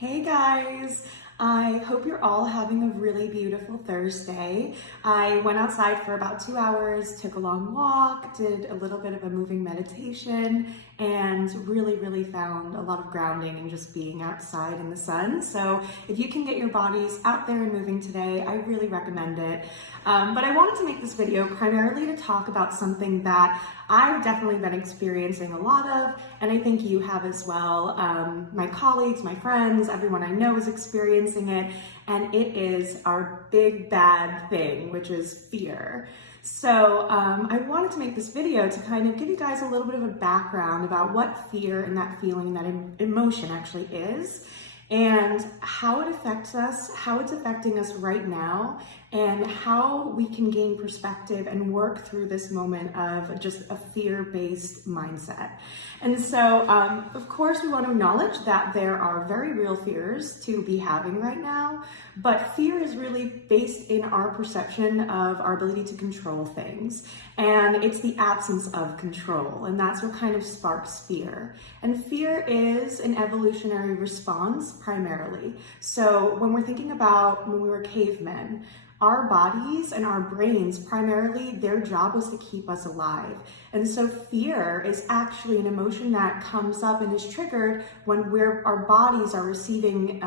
Hey guys, I hope you're all having a really beautiful Thursday. I went outside for about 2 hours, took a long walk, did a little bit of a moving meditation, and really found a lot of grounding in just being outside in the sun. So if you can get your bodies out there and moving today, I really recommend it. But I wanted to make this video primarily to talk about something that I've definitely been experiencing a lot of, and I think you have as well. My colleagues, my friends, everyone I know is experiencing it, and it is our big bad thing, which is fear. So I wanted to make this video to kind of give you guys a little bit of a background about what fear and that feeling, that emotion actually is, and how it affects us, how it's affecting us right now, and how we can gain perspective and work through this moment of just a fear-based mindset. And so, of course, we want to acknowledge that there are very real fears to be having right now, but fear is really based in our perception of our ability to control things. And it's the absence of control, and that's what kind of sparks fear. And fear is an evolutionary response primarily. So when we're thinking about when we were cavemen, our bodies and our brains, primarily, their job was to keep us alive. And so fear is actually an emotion that comes up and is triggered when our bodies are receiving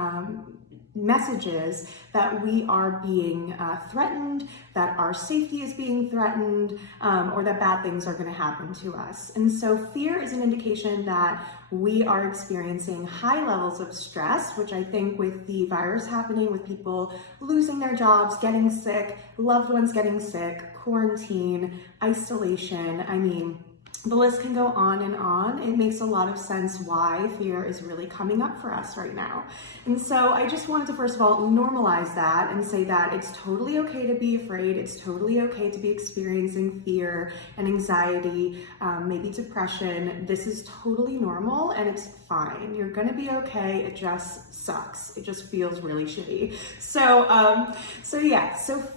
messages that we are being threatened, that our safety is being threatened, or that bad things are going to happen to us. And so fear is an indication that we are experiencing high levels of stress, which I think with the virus happening, with people losing their jobs, getting sick, loved ones getting sick, quarantine, isolation, I mean, the list can go on and on. It makes a lot of sense why fear is really coming up for us right now. And so I just wanted to, first of all, normalize that and say that it's totally okay to be afraid. It's totally okay to be experiencing fear and anxiety, maybe depression. This is totally normal and it's fine. You're gonna be okay. It just sucks. It just feels really shitty. So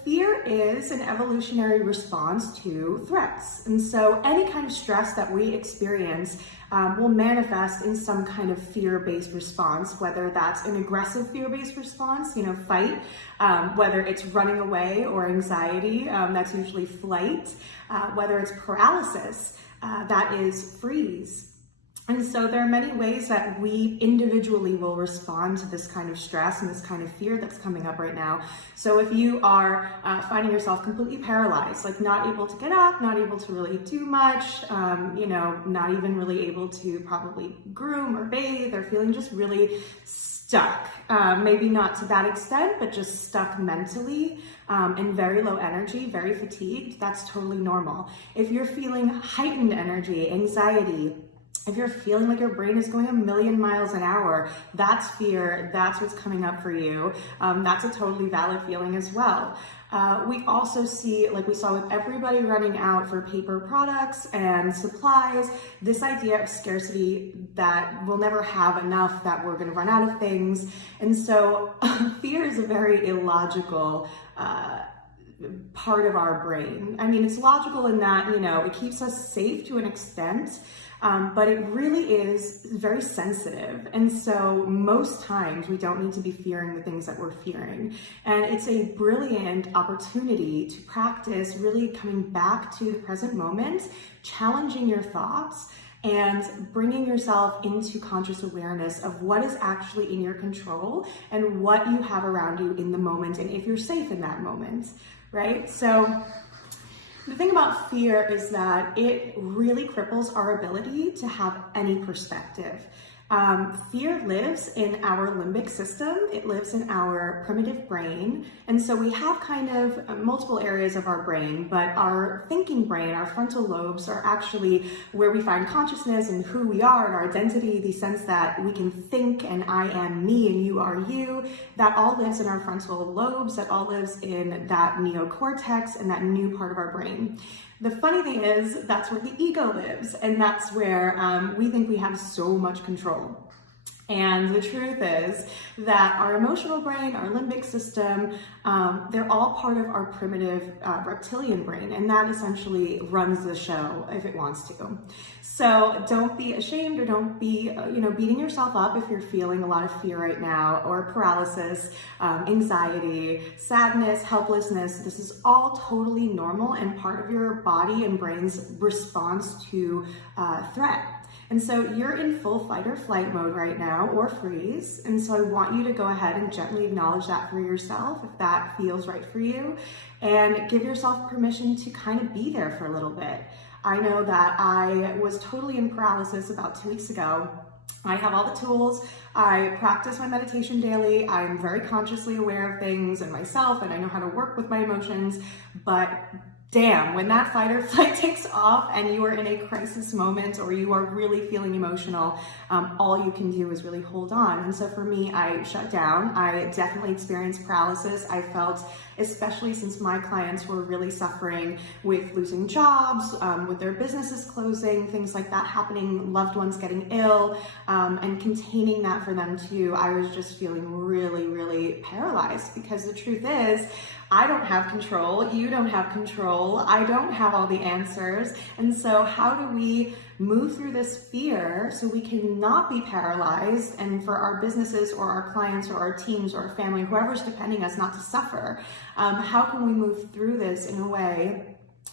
fear is an evolutionary response to threats. And so any kind of stress that we experience will manifest in some kind of fear-based response, whether that's an aggressive fear-based response, fight, whether it's running away or anxiety, that's usually flight, whether it's paralysis, that is freeze. And so there are many ways that we individually will respond to this kind of stress and this kind of fear that's coming up right now. So if you are finding yourself completely paralyzed, like not able to get up, not able to really do much, not even really able to probably groom or bathe, or feeling just really stuck, maybe not to that extent, but just stuck mentally, and very low energy, very fatigued, that's totally normal. If you're feeling heightened energy, anxiety, if you're feeling like your brain is going 1,000,000 miles an hour, that's fear, that's what's coming up for you. That's a totally valid feeling as well. We also see, like we saw with everybody running out for paper products and supplies, this idea of scarcity, that we'll never have enough, that we're gonna run out of things. And so fear is a very illogical part of our brain. I mean, it's logical in that, it keeps us safe to an extent, but it really is very sensitive. And so most times we don't need to be fearing the things that we're fearing. And it's a brilliant opportunity to practice really coming back to the present moment, challenging your thoughts, and bringing yourself into conscious awareness of what is actually in your control and what you have around you in the moment, and if you're safe in that moment, right? So the thing about fear is that it really cripples our ability to have any perspective. Fear lives in our limbic system. It lives in our primitive brain. And so we have kind of multiple areas of our brain, but our thinking brain, our frontal lobes, are actually where we find consciousness and who we are and our identity, the sense that we can think and I am me and you are you. That all lives in our frontal lobes, that all lives in that neocortex and that new part of our brain. The funny thing is, that's where the ego lives, and that's where we think we have so much control. And the truth is that our emotional brain, our limbic system, they're all part of our primitive reptilian brain, and that essentially runs the show if it wants to. So don't be ashamed, or don't be beating yourself up if you're feeling a lot of fear right now, or paralysis, anxiety, sadness, helplessness. This is all totally normal and part of your body and brain's response to threat. And so you're in full fight or flight mode right now, or freeze. And so I want you to go ahead and gently acknowledge that for yourself, if that feels right for you, and give yourself permission to kind of be there for a little bit. I know that I was totally in paralysis about 2 weeks ago. I have all the tools. I practice my meditation daily. I'm very consciously aware of things and myself, and I know how to work with my emotions, but damn, when that fight or flight takes off and you are in a crisis moment, or you are really feeling emotional, all you can do is really hold on. And so for me, I shut down. I definitely experienced paralysis. I felt, especially since my clients were really suffering with losing jobs, with their businesses closing, things like that happening, loved ones getting ill, and containing that for them too, I was just feeling really, really paralyzed, because the truth is, I don't have control, you don't have control, I don't have all the answers. And so how do we move through this fear so we can not be paralyzed, and for our businesses or our clients or our teams or our family, whoever's depending us, not to suffer? How can we move through this in a way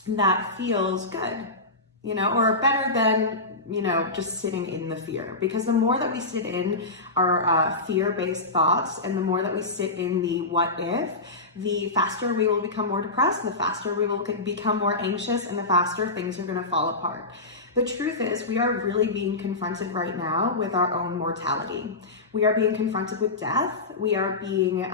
that feels good, or better than just sitting in the fear? Because the more that we sit in our fear-based thoughts, and the more that we sit in the what if, the faster we will become more depressed, the faster we will become more anxious, and the faster things are going to fall apart. The truth is, we are really being confronted right now with our own mortality. We are being confronted with death. We are being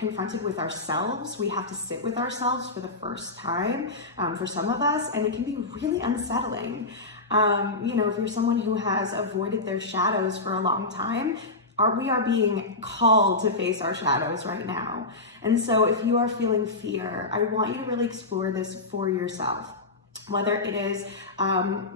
confronted with ourselves. We have to sit with ourselves for the first time for some of us, and it can be really unsettling. If you're someone who has avoided their shadows for a long time, we are being called to face our shadows right now. And so if you are feeling fear, I want you to really explore this for yourself. Whether it is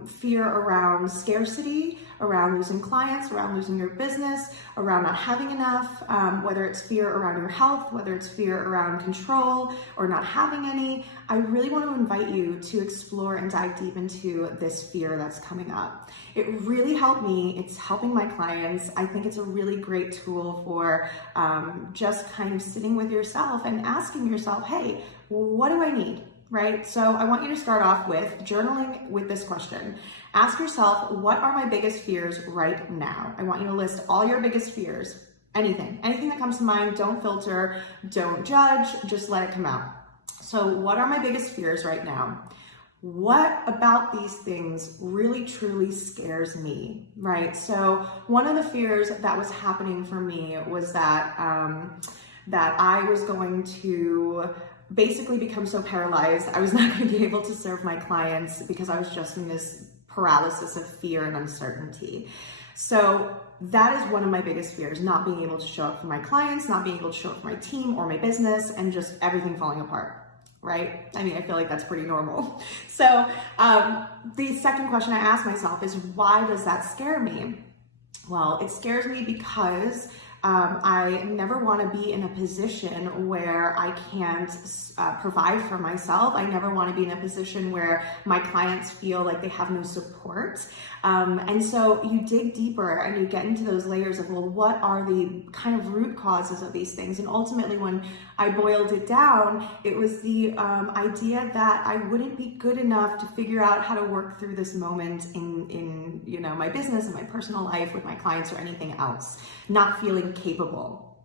fear around scarcity, around losing clients, around losing your business, around not having enough, whether it's fear around your health, whether it's fear around control or not having any, I really want to invite you to explore and dive deep into this fear that's coming up. It really helped me. It's helping my clients. I think it's a really great tool for just kind of sitting with yourself and asking yourself, hey, what do I need? Right? So I want you to start off with journaling with this question. Ask yourself, what are my biggest fears right now? I want you to list all your biggest fears, anything that comes to mind. Don't filter, don't judge, just let it come out. So what are my biggest fears right now? What about these things really truly scares me, right? So one of the fears that was happening for me was that I was going to basically become so paralyzed, I was not going to be able to serve my clients, because I was just in this paralysis of fear and uncertainty. So that is one of my biggest fears, not being able to show up for my clients, not being able to show up for my team or my business, and just everything falling apart, right? I mean, I feel like that's pretty normal. So the second question I ask myself is, why does that scare me? Well, it scares me because I never want to be in a position where I can't provide for myself. I never want to be in a position where my clients feel like they have no support. And so you dig deeper and you get into those layers of, well, what are the kind of root causes of these things? And ultimately, when I boiled it down, it was the idea that I wouldn't be good enough to figure out how to work through this moment in my business and my personal life with my clients or anything else, not feeling capable,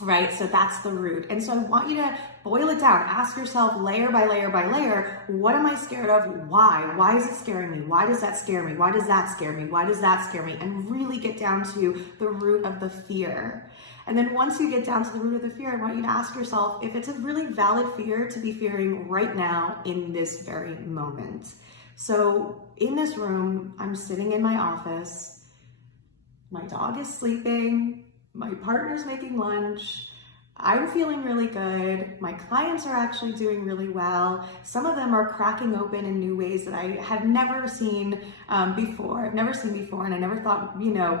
right? So that's the root. And so I want you to boil it down. Ask yourself layer by layer by layer, what am I scared of? Why? Why is it scaring me? Why does that scare me? Why does that scare me? Why does that scare me? And really get down to the root of the fear. And then once you get down to the root of the fear, I want you to ask yourself if it's a really valid fear to be fearing right now in this very moment. So in this room, I'm sitting in my office, my dog is sleeping, my partner's making lunch, I'm feeling really good. My clients are actually doing really well. Some of them are cracking open in new ways that I had never seen before. I've never seen before, and I never thought,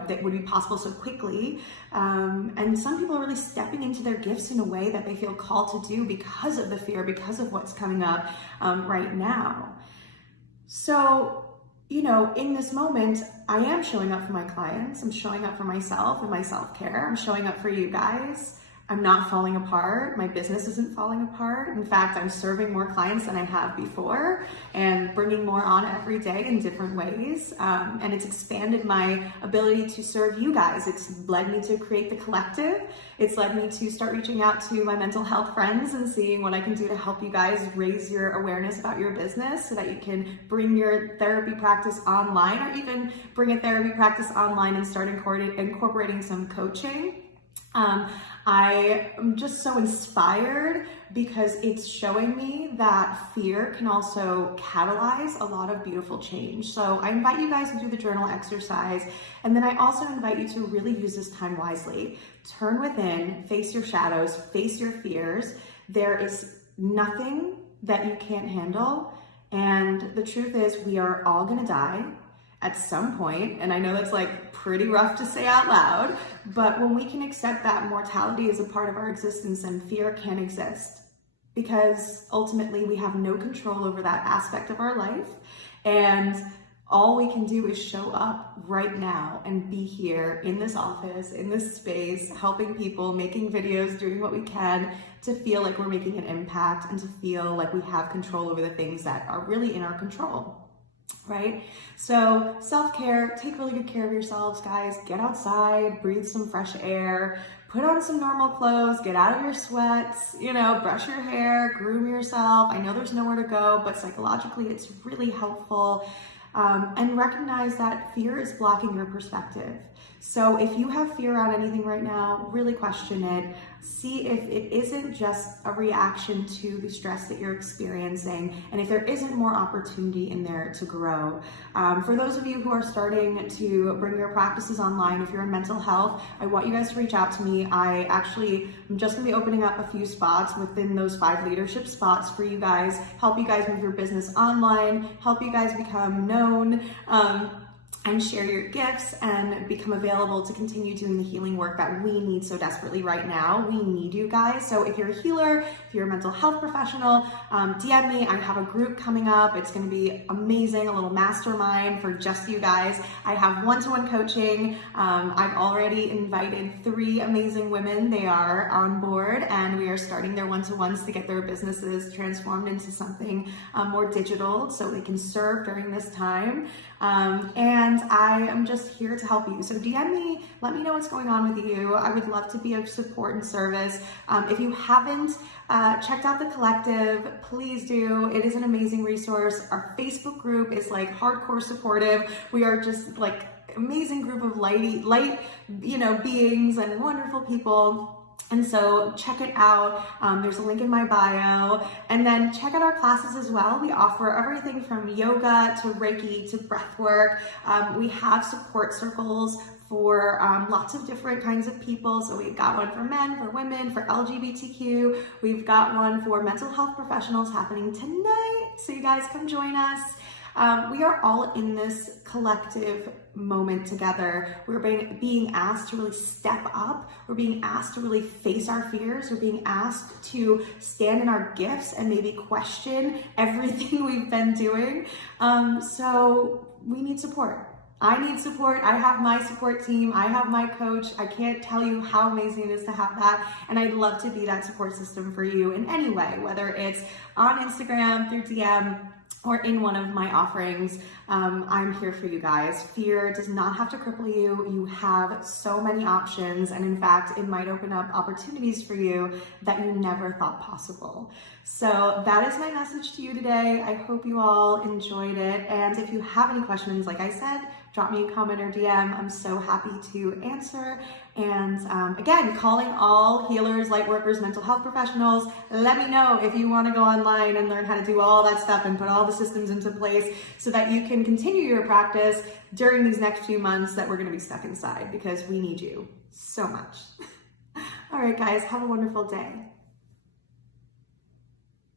that would be possible so quickly. And some people are really stepping into their gifts in a way that they feel called to do because of the fear, because of what's coming up right now. So, in this moment, I am showing up for my clients. I'm showing up for myself and my self-care. I'm showing up for you guys. I'm not falling apart. My business isn't falling apart. In fact, I'm serving more clients than I have before and bringing more on every day in different ways. And it's expanded my ability to serve you guys. It's led me to create the collective. It's led me to start reaching out to my mental health friends and seeing what I can do to help you guys raise your awareness about your business so that you can bring your therapy practice online, or even bring a therapy practice online and start incorporating some coaching. I am just so inspired because it's showing me that fear can also catalyze a lot of beautiful change. So I invite you guys to do the journal exercise. And then I also invite you to really use this time wisely. Turn within, face your shadows, face your fears. There is nothing that you can't handle. And the truth is, we are all gonna die at some point, and I know that's like pretty rough to say out loud, but when we can accept that mortality is a part of our existence, and fear can't exist, because ultimately we have no control over that aspect of our life, and all we can do is show up right now and be here in this office, in this space, helping people, making videos, doing what we can to feel like we're making an impact and to feel like we have control over the things that are really in our control. Right? So self-care, take really good care of yourselves, guys. Get outside, breathe some fresh air, put on some normal clothes, get out of your sweats, brush your hair, groom yourself. I know there's nowhere to go, but psychologically it's really helpful. And recognize that fear is blocking your perspective. So if you have fear around anything right now, really question it. See if it isn't just a reaction to the stress that you're experiencing, and if there isn't more opportunity in there to grow. For those of you who are starting to bring your practices online, if you're in mental health, I want you guys to reach out to me. I actually am just gonna be opening up a few spots within those 5 leadership spots for you guys, help you guys move your business online, help you guys become known, and share your gifts and become available to continue doing the healing work that we need so desperately right now. We need you guys. So if you're a healer, if you're a mental health professional, DM me. I have a group coming up. It's going to be amazing, a little mastermind for just you guys. I have one-to-one coaching. I've already invited 3 amazing women. They are on board, and we are starting their one-to-ones to get their businesses transformed into something more digital so they can serve during this time. And I am just here to help you. So DM me, let me know what's going on with you. I would love to be of support and service. If you haven't checked out the collective, please do. It is an amazing resource. Our Facebook group is like hardcore supportive. We are just like amazing group of light, beings and wonderful people. And so check it out. There's a link in my bio. And then check out our classes as well. We offer everything from yoga to Reiki to breath work. We have support circles for lots of different kinds of people. So we've got one for men, for women, for LGBTQ. We've got one for mental health professionals happening tonight. So you guys come join us. We are all in this collective moment together. We're being asked to really step up. We're being asked to really face our fears. We're being asked to stand in our gifts and maybe question everything we've been doing. So we need support. I need support. I have my support team. I have my coach. I can't tell you how amazing it is to have that. And I'd love to be that support system for you in any way, whether it's on Instagram, through DM, or in one of my offerings. I'm here for you guys. Fear does not have to cripple you. You have so many options, and in fact, it might open up opportunities for you that you never thought possible. So that is my message to you today. I hope you all enjoyed it, and if you have any questions, like I said, drop me a comment or DM. I'm so happy to answer. And again, calling all healers, light workers, mental health professionals. Let me know if you want to go online and learn how to do all that stuff and put all the systems into place so that you can continue your practice during these next few months that we're going to be stuck inside, because we need you so much. All right, guys, have a wonderful day.